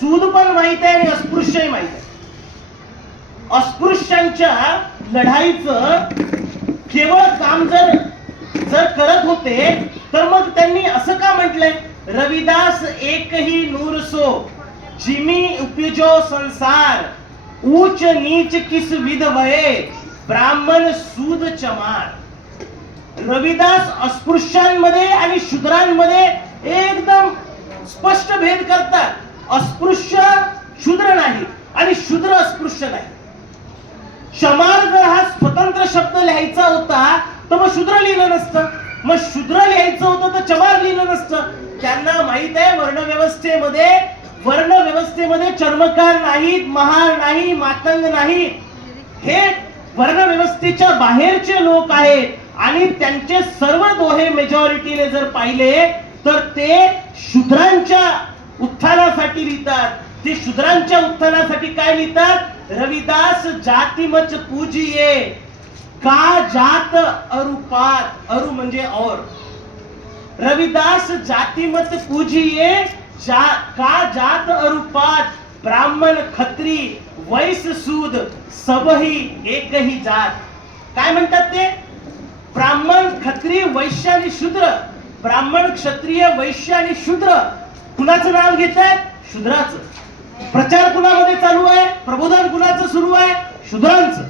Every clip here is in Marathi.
सूद पण माहित आहे आणि अस्पृश्यही माहित आहे. अस्पृश्यांच्या लढाईचं केवळ काम जर करत होते तर मग त्यांनी असं का म्हटलंय, रविदास एक ही नूर सो जिमी उपजो संसार, ऊच नीच किस विध भये ब्राह्मण सूद चमार. रविदास अस्पृश्यांमध्ये आणि शूद्रांमध्ये एकदम स्पष्ट भेद करतात. अस्पृश्य शूद्र नाही आणि शूद्र अस्पृश्य नाही. चमार जर हा स्वतंत्र शब्द लिहायचा होता तर मग शूद्र लिहिलं नसतं, मग शूद्र लिहायचं होतं तर चमार लिहिलं नसतं. त्यांना माहित आहे वर्णव्यवस्थेमध्ये चर्मकार नाहीत, महार नाही, मातंग नाही, हे वर्णव्यवस्थेच्या बाहेरचे लोक आहेत आणि त्यांचे सर्व दोहे मेजॉरिटीने जर पाहिले तर ते शूद्रांच्या उत्थानासाठी लिहितात. ते शूद्रांच्या उत्थानासाठी काय लिहितात, रविदास जातिमच पूजिये का जात अरुपात, अरु म्हणजे और, रविदास जातिमत पूजिये का जात अरुपात, ब्राह्मण खत्री वैश्य सूद सबही एक ही जात. काय म्हणतात ते, ब्राह्मण क्षत्रिय वैश्य आणि शूद्र, ब्राह्मण क्षत्रिय वैश्य आणि शूद्र कुणाचं नाव घेत आहेत, शूद्राचं. प्रचार कुणामध्ये चालू आहे, प्रबोधन कुणाचं सुरू आहे, शूद्रांचं.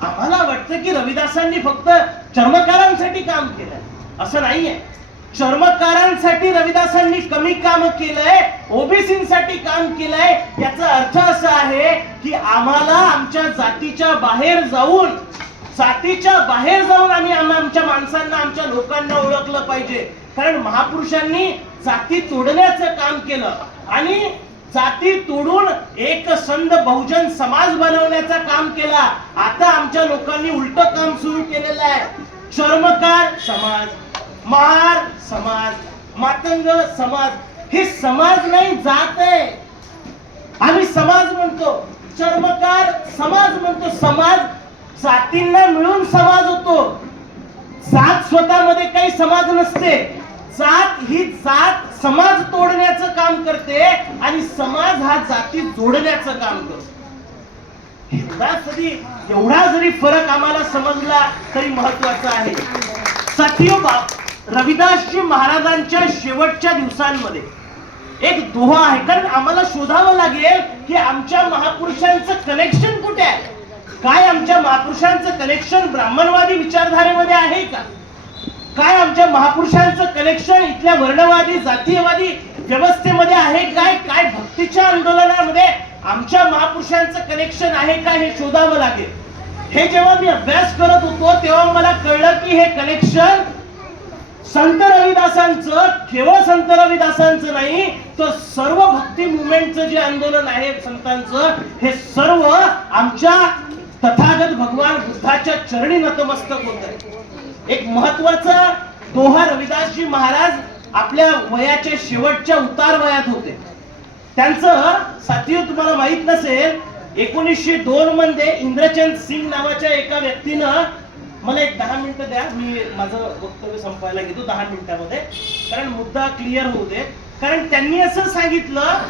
आम्हाला वाटतं की रविदासांनी फक्त चर्मकारांसाठी काम केलंय, असं नाहीये. चर्मकारांसाठी रविदासांनी कमी काम केलंय, ओबीसींसाठी काम केलंय. याचा अर्थ असा आहे की आम्हाला आमच्या जातीच्या बाहेर जाऊन आम्ही आमच्या माणसांना, आमच्या लोकांना ओळखलं पाहिजे. कारण महापुरुषांनी जाती तोडण्याचं काम केलं आणि जाती तोडून एक संघ बहुजन समाज बनवण्याचं काम केला. आता आमच्या लोकांनी उलट काम सुरू केलेलं आहे. चर्मकार समाज, महार समाज, मातंग समाज, हे समाज नाही जात आहे. आम्ही समाज म्हणतो, चर्मकार समाज म्हणतो. समाज जातींना मिळून समाज होतो. जात स्वतःमध्ये काही समाज नसते. जात ही जात समाज तोडण्याचं काम करते आणि समाज हा जाती जोडण्याचं काम करतो. एवढा जरी फरक आम्हाला समजला तरी महत्वाचा आहे. साथियो, रविदासजी महाराजांच्या शेवटच्या दिवसांमध्ये एक दोहा आहे. कारण आम्हाला शोधावं लागेल की आमच्या महापुरुषांचं कनेक्शन कुठे आहे. काय आमच्या महापुरुषांचं कनेक्शन ब्राह्मणवादी विचारधारेमध्ये आहे का, काय आमच्या महापुरुषांचं कनेक्शन इथल्या वर्णवादी जातीयवादी व्यवस्थेमध्ये आहे काय, काय भक्तीच्या आंदोलनामध्ये आमच्या महापुरुषांचं कनेक्शन आहे का, हे शोधावं लागेल. हे जेव्हा मी अभ्यास करत होतो तेव्हा मला कळलं की हे कनेक्शन संत रविदासांचं, केवळ संत रविदासांचं नाही तर सर्व भक्ती मुवमेंटचं जे आंदोलन आहे संतांचं, हे सर्व आमच्या तथागत भगवान बुद्धाच्या चरणी नतमस्तक होत आहे. एक महत्वाचा दोहा रविदासजी महाराज आपल्या वयाच्या शेवटच्या उतार वयात होते. त्यांचं साथियो, तुम्हाला माहित नसेल, 1902 मध्ये इंद्रचंद सिंग नावाच्या एका व्यक्तीनं, मला एक 10 मिनिटं द्या, मी माझं वक्तव्य संपवायला घेतो 10 मिनिटांमध्ये, कारण मुद्दा क्लिअर होऊ दे. कारण त्यांनी असं सांगितलं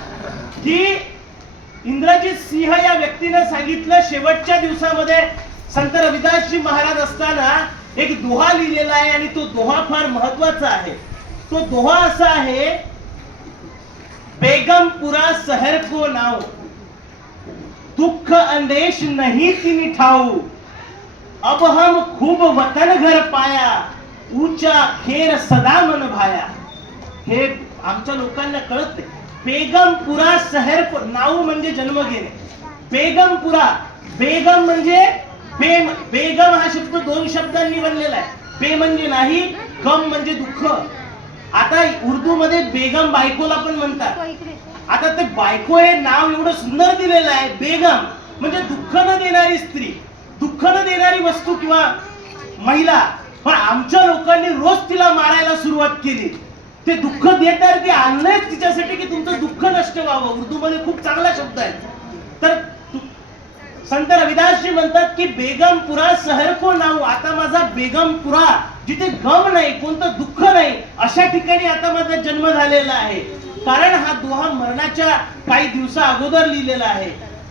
की इंद्रजित सिंह या व्यक्तीने सांगितलं, शेवटच्या दिवसामध्ये संत रविदासजी महाराज असताना एक दोहा लिहिलेला आहे आणि तो दोहा फार महत्वाचा आहे. तो दोहा असा आहे, बेगमपुरा शहर को नाव, दुख अंदेश नहीं तिनी ठाऊ, अब हम खूब वतन घर पाया, ऊंचा खेर सदा मन भाया. हे आमच्या लोकांना कळत नाही. बेगमपुरा शहर को, नाव म्हणजे जन्म घेणे, बेगमपुरा, बेगम म्हणजे बेगम हा शब्द 2 शब्दांनी बनलेला आहे. बे म्हणजे नाही, गम म्हणजे दुःख. आता उर्दू मध्ये बेगम बायकोला पण म्हणतात. आता ते बायको हे नाव एवढं सुंदर दिलेलं आहे, बेगम म्हणजे दुःख न देणारी स्त्री, दुःख न देणारी वस्तू किंवा महिला. पण आमच्या लोकांनी रोज तिला मारायला सुरुवात केली. ते दुःख देणार, ते आणलंय तिच्यासाठी की तुमचं दुःख नष्ट व्हावं. उर्दू मध्ये खूप चांगला शब्द आहे. तर संत रविदासजी म्हणतात की बेगमपुरा शहर को नाव, आता माझा बेगमपुरा, जिथे गम नाही, कोणतं दुःख नाही, अशा ठिकाणी आता माझा जन्म झालेला आहे. कारण हा दोहा मरणाच्या काही दिवसा अगोदर लिहिलेला आहे.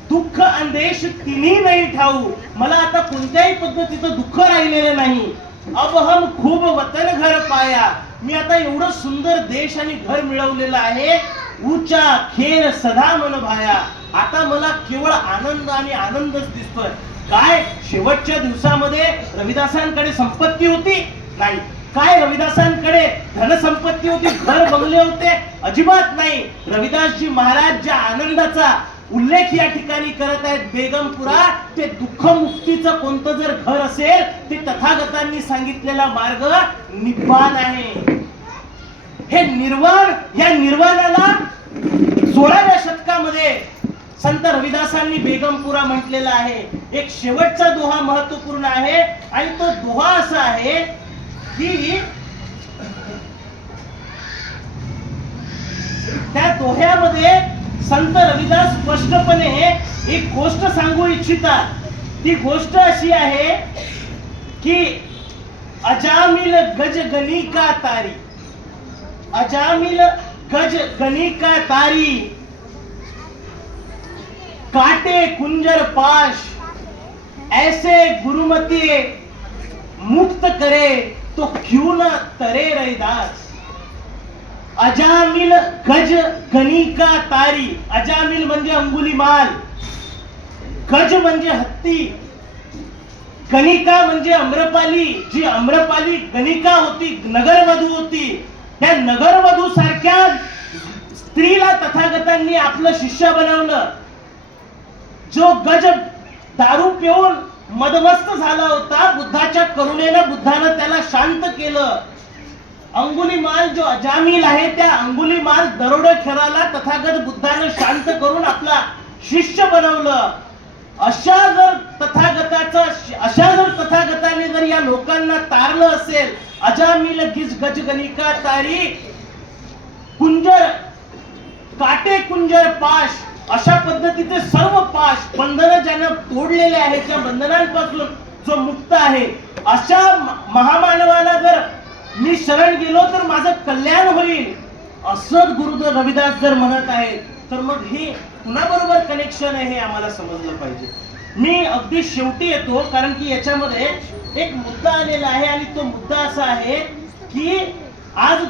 दुःख अंदेश तिन्ही नाही ठाऊ, मला आता कोणत्याही पद्धतीचं दुःख राहिलेलं नाही. अब हम खूप वतन घर पाया, मी आता एवढं सुंदर देश आणि घर मिळवलेलं आहे. ऊचा खेर सदा मन भाया, आता मला केवळ आनंद आणि आनंदच दिसतोय. काय शेवटच्या दिवसामध्ये रविदासांकडे संपत्ती होती? नाही. काय रविदासांकडे धनसंपत्ती होती, घर बंगले होते? अजिबात नाही. रविदासजी महाराज ज्या आनंदाचा उल्लेख या ठिकाणी करत आहेत बेगमपुरा, ते दुःख मुक्तीचं कोणतं जर घर असेल ते तथागतांनी सांगितलेला मार्ग निब्बाण आहे. हे निर्वाण, या निर्वाणाला 16व्या शतकामध्ये संत रविदासांनी बेगमपुरा म्हटलेला आहे. एक शेवटचा दोहा महत्वपूर्ण आहे आणि तो दोहा असा आहे की त्या दोह्यामध्ये संत रविदास स्पष्टपणे एक गोष्ट सांगू इच्छितात. ती गोष्ट अशी आहे की अजामिल गज गणिका तारी, अजामिल गज गणिका तारी, काटे कुंजर पाश, ऐसे गुरुमती मुक्त करे तो क्यों न तरे रैदास. अजामिल गज गणिका तारी, अजामिल म्हणजे अंगुलीमाल, गज म्हणजे हत्ती, गणिका म्हणजे अम्रपाली. जी अम्रपाली गणिका होती, नगरवधू होती, त्या नगरवधू सारख्या स्त्रीला तथागतांनी आपलं शिष्य बनवलं. जो गज दारू पिऊन मदमस्त झाला होता, बुद्धाच्या करुणेनं बुद्धानं त्याला शांत केलं. अंगुलीमाल जो अजामिल आहे, त्या अंगुलीमाल दरोडेखोराला तथागत बुद्धानं शांत करून आपला शिष्य बनवलं. अशा जर तथागताने जर या लोकांना तारलं असेल, अजामिल गज गणिका तारी, कुंजर काटे कुंजर पाश, अशा पद्धतीचे सर्व पाश बंधनं ज्यानं तोडलेले आहेत, त्या बंधनांपासून जो मुक्त आहे, अशा महामानवाला जर मी शरण गेलो तर माझं कल्याण होईल, असं गुरुदेव रविदास जर म्हणत आहेत, तर मग हे कुणाबरोबर कनेक्शन आहे हे आम्हाला समजलं पाहिजे. मी अगदी शेवटी येतो, कारण की याच्यामध्ये एक मुद्दा आलेला आहे आणि तो मुद्दा असा आहे की आज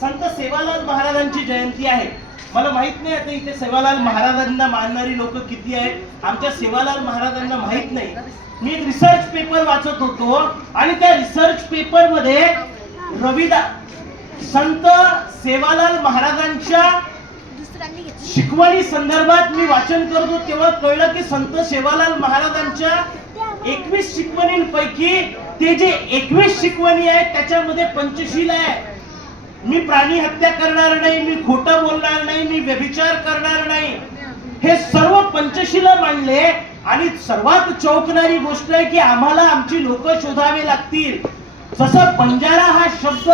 संत सेवालाल महाराजांची जयंती आहे. मला माहित नाही आता इथे सेवालाल महाराजांना मानणारी लोक किती आहेत. आमच्या सेवालाल महाराजांना माहित नाही. मी एक रिसर्च पेपर वाचत होतो आणि त्या रिसर्च पेपर मध्ये संत सेवालाल महाराजांच्या शिकवणी संदर्भात मी वाचन करतो तेव्हा कळलं की संत सेवालाल महाराजांच्या 21 शिकवणींपैकी ते जे 21 शिकवणी आहेत त्याच्यामध्ये पंचशील आहे. मी प्राणी हत्या करणार नाही, मी खोटं बोलणार नाही, मी व्यभिचार करणार नाही, हे सर्व पंचशील मांडले. आणि सर्वात चौकणारी गोष्ट आहे की आम्हाला आमची लोक शोधावे लागतील. जसं बंजारा हा शब्द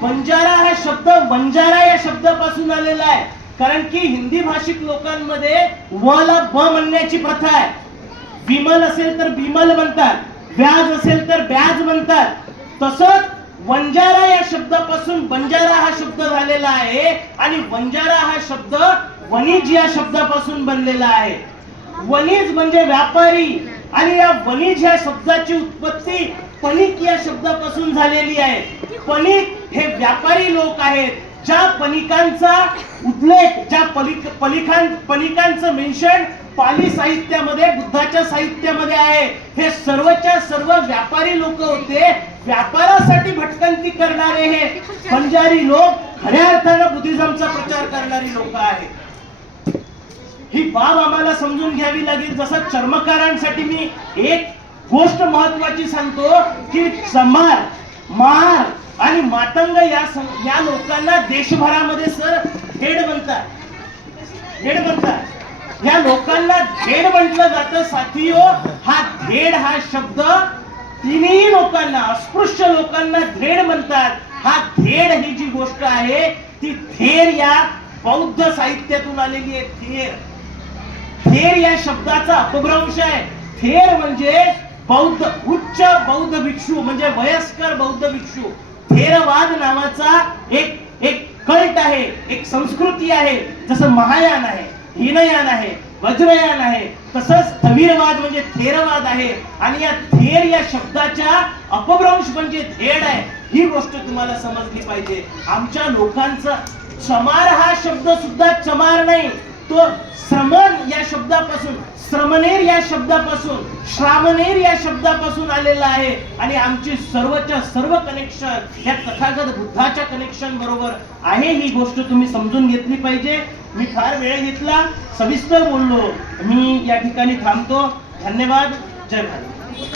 वंजारा या शब्दापासून आलेला आहे, कारण की हिंदी भाषिक लोकांमध्ये व ला ब म्हणण्याची प्रथा आहे. विमल असेल तर बिमल म्हणतात, व्याज असेल तर ब्याज म्हणतात. तसंच वंजारा या शब्दापासून बंजारा हा शब्द झालेला आहे आणि वंजारा हा शब्द वणिज या शब्दापासून बनलेला आहे. वणिज म्हणजे व्यापारी आणि या वणिज या शब्दाची उत्पत्ती पणिक या शब्दापासून झालेली आहे. पणिक हे व्यापारी लोक आहेत. ज्या पणिकांचा उल्लेख, ज्या पणिकांचं मेन्शन पाली साहित्यामध्ये, बुद्धाच्या साहित्यामध्ये आहे. हे सर्वच्या सर्व व्यापारी लोक होते. व्यापारासाठी भटकंती करणारे हे पंजारी लोक खऱ्या अर्थानं बुद्धिझमचा प्रचार करणारी लोक आहेत. ही बाब आम्हाला समजून घ्यावी लागेल. जसं चर्मकारांसाठी मी एक गोष्ट महत्वाची सांगतो की चमार, मार आणि मातंग या लोकांना देशभरामध्ये सर धेड म्हणतात. या लोकांना धेड म्हटलं जातं. साथियो, हा धेड हा शब्द तिन्ही लोकांना, अस्पृश्य लोकांना धेड म्हणतात. हा धेड ही जी गोष्ट आहे ती थेर या बौद्ध साहित्यातून आलेली आहे. थेर या शब्दाचा अपभ्रंश आहे. थेर म्हणजे बौद्ध, उच्च बौद्ध भिक्षू म्हणजे वयस्कर बौद्ध भिक्षू. थेरवाद नावाचा एक एक कल्ट आहे, एक संस्कृती आहे. जसं महायान आहे, हीनयान आहे, वज्रयान आहे, तसंच स्थविरवाद म्हणजे थेरवाद आहे. आणि या थेर या शब्दाच्या अपभ्रंश म्हणजे थेड आहे. ही गोष्ट तुम्हाला समजली पाहिजे. आमच्या लोकांचं चमार हा शब्द सुद्धा चमार नाही, तो श्रमण या शब्दापासून, श्रमणेर या शब्दापासून, श्रामणेर या शब्दापासून आलेला आहे. आणि आमची सर्वच्या सर्व कनेक्शन या तथागत बुद्धाच्या कनेक्शन बरोबर आहे. ही गोष्ट तुम्ही समजून घेतली पाहिजे. मी फार वेळ घेतला, सविस्तर बोललो. मी या ठिकाणी थांबतो. धन्यवाद. जय भारत.